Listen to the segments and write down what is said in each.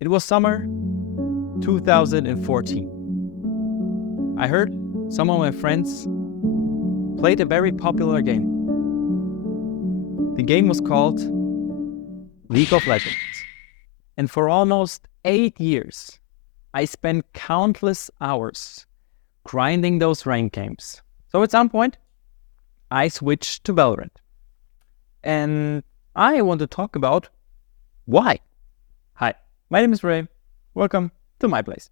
It was summer 2014. I heard some of my friends played a very popular game. The game was called League of Legends. And for almost 8 years, I spent countless hours grinding those ranked games. So at some point, I switched to Valorant. And I want to talk about why. Hi, my name is Ray. Welcome to my place.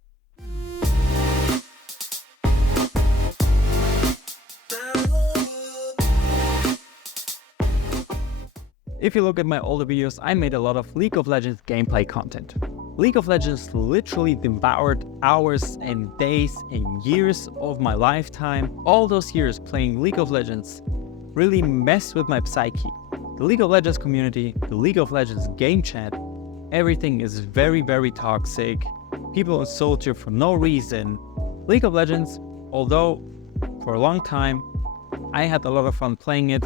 If you look at my older videos, I made a lot of League of Legends gameplay content. League of Legends literally devoured hours and days and years of my lifetime. All those years playing League of Legends really messed with my psyche. The League of Legends community, the League of Legends game chat, everything is very, very toxic. People insult you for no reason. League of Legends, although for a long time I had a lot of fun playing it,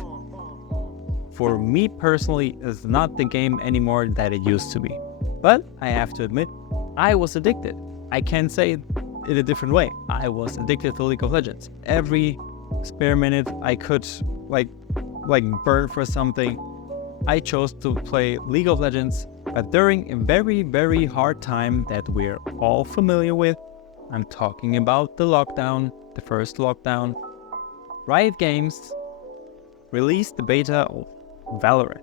for me personally is not the game anymore that it used to be. But I have to admit, I was addicted. I can say it in a different way. I was addicted to League of Legends. Every spare minute I could like burn for something, I chose to play League of Legends. But during a very, very hard time that we're all familiar with, I'm talking about the lockdown, the first lockdown, Riot Games released the beta of Valorant,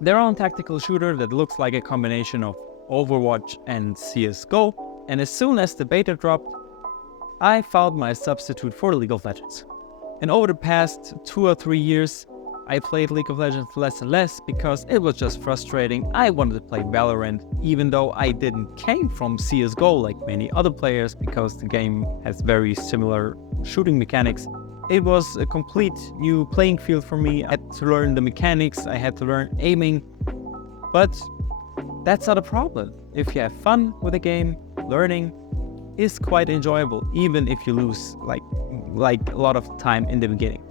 their own tactical shooter that looks like a combination of Overwatch and CSGO. And as soon as the beta dropped, I found my substitute for League of Legends. And over the past 2 or 3 years, I played League of Legends less and less because it was just frustrating. I wanted to play Valorant, even though I didn't came from CSGO like many other players, because the game has very similar shooting mechanics. It was a complete new playing field for me. I had to learn the mechanics, I had to learn aiming, but that's not a problem. If you have fun with the game, learning is quite enjoyable, even if you lose like a lot of time in the beginning.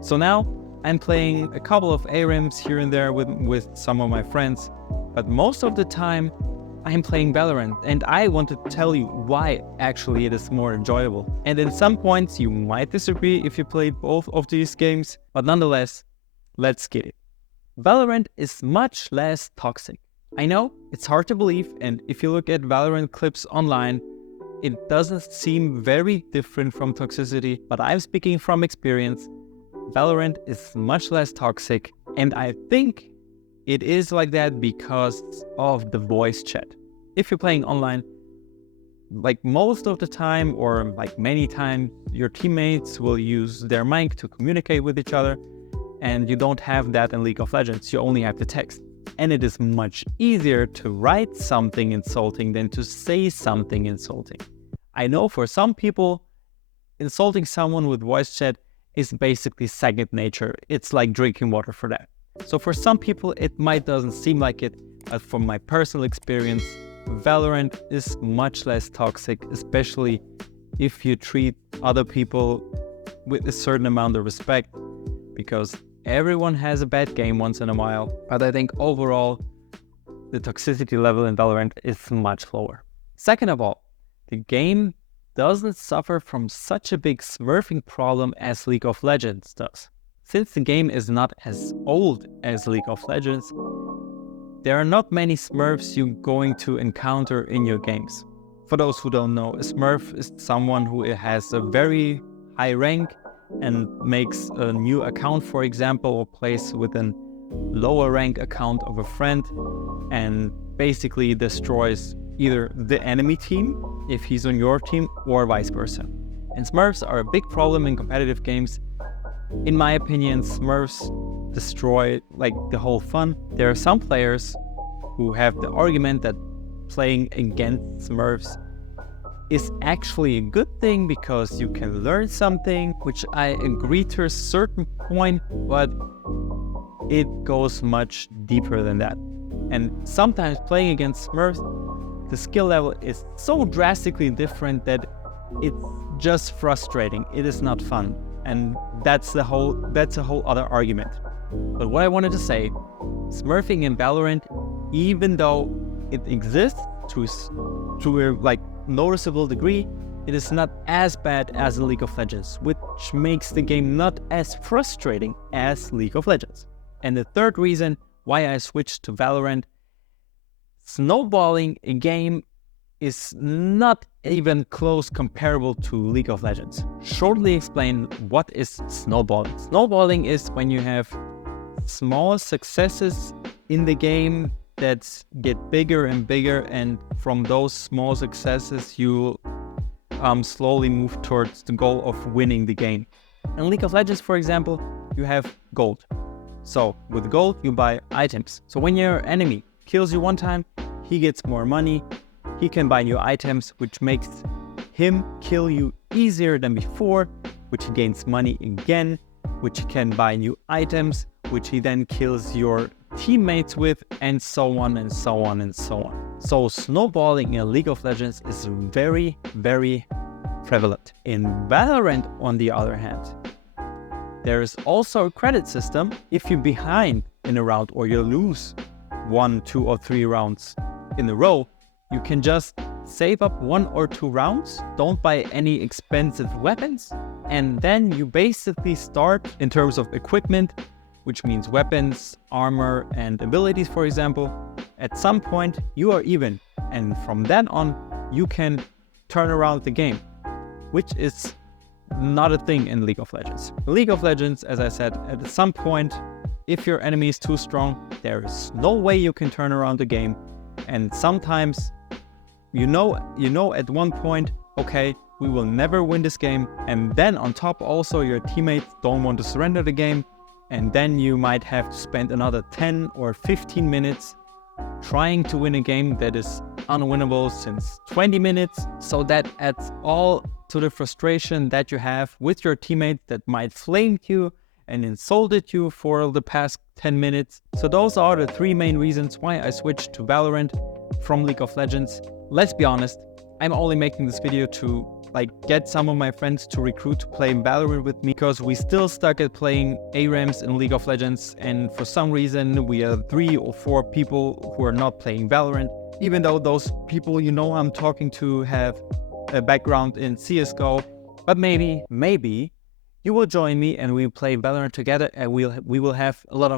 So now I'm playing a couple of ARAMs here and there with some of my friends, but most of the time I'm playing Valorant, and I want to tell you why actually it is more enjoyable. And in some points you might disagree if you played both of these games, but nonetheless, let's get it. Valorant is much less toxic. I know it's hard to believe, and if you look at Valorant clips online, it doesn't seem very different from Toxicity, but I'm speaking from experience. Valorant is much less toxic, and I think it is like that because of the voice chat. If you're playing online, like most of the time or like many times, your teammates will use their mic to communicate with each other, and you don't have that in League of Legends. You only have the text. And it is much easier to write something insulting than to say something insulting. I know for some people, insulting someone with voice chat is basically second nature. It's like drinking water for them. So for some people, it might doesn't seem like it, but from my personal experience, Valorant is much less toxic, especially if you treat other people with a certain amount of respect, because everyone has a bad game once in a while. But I think overall, the toxicity level in Valorant is much lower. Second of all, the game doesn't suffer from such a big smurfing problem as League of Legends does. Since the game is not as old as League of Legends, there are not many Smurfs you're going to encounter in your games. For those who don't know, a Smurf is someone who has a very high rank and makes a new account, for example, or plays with a lower rank account of a friend and basically destroys either the enemy team if he's on your team or vice versa. And Smurfs are a big problem in competitive games. In my opinion, Smurfs destroy like the whole fun. There are some players who have the argument that playing against Smurfs is actually a good thing because you can learn something, which I agree to a certain point, but it goes much deeper than that. And sometimes playing against Smurfs, the skill level is so drastically different that it's just frustrating. It is not fun. And that's a whole other argument. But what I wanted to say, Smurfing in Valorant, even though it exists to a like noticeable degree, it is not as bad as League of Legends, which makes the game not as frustrating as League of Legends. And the third reason why I switched to Valorant, snowballing a game is not even close comparable to League of Legends. Shortly explain what is snowballing. Snowballing is when you have small successes in the game that get bigger and bigger, and from those small successes you slowly move towards the goal of winning the game. In League of Legends, for example, you have gold. So with gold you buy items. So when your enemy kills you one time, he gets more money. He can buy new items, which makes him kill you easier than before, which he gains money again, which he can buy new items, which he then kills your teammates with, and so on and so on and so on. So snowballing in League of Legends is very, very prevalent. In Valorant, on the other hand, there is also a credit system. If you're behind in a round or you lose 1, 2, or 3 rounds in a row, you can just save up 1 or 2 rounds, don't buy any expensive weapons, and then you basically start in terms of equipment, which means weapons, armor, and abilities, for example. At some point, you are even, and from then on, you can turn around the game, which is not a thing in League of Legends. In League of Legends, as I said, at some point, if your enemy is too strong, there is no way you can turn around the game, and sometimes you know at one point, okay, we will never win this game, and then on top also your teammates don't want to surrender the game, and then you might have to spend another 10 or 15 minutes trying to win a game that is unwinnable since 20 minutes. So that adds all to the frustration that you have with your teammates that might flame you and insulted you for the past 10 minutes. So those are the 3 main reasons why I switched to Valorant from League of Legends. Let's be honest, I'm only making this video to get some of my friends to recruit to play Valorant with me, because we still stuck at playing ARAMs in League of Legends, and for some reason we are 3 or 4 people who are not playing Valorant, even though those people I'm talking to have a background in CSGO. But maybe you will join me and we'll play Valorant together, and we will have a lot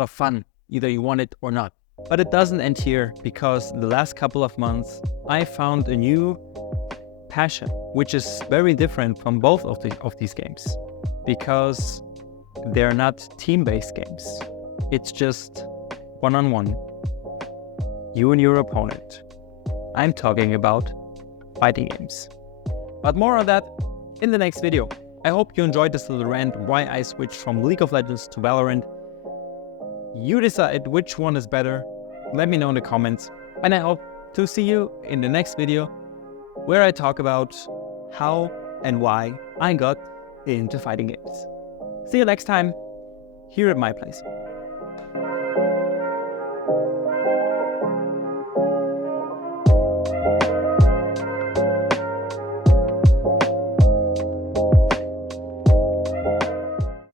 of fun, either you want it or not. But it doesn't end here, because the last couple of months I found a new passion, which is very different from both of these games, because they're not team-based games. It's just one-on-one, you and your opponent. I'm talking about fighting games. But more on that in the next video. I hope you enjoyed this little rant why I switched from League of Legends to Valorant. You decide which one is better. Let me know in the comments, and I hope to see you in the next video, where I talk about how and why I got into fighting games. See you next time here at my place.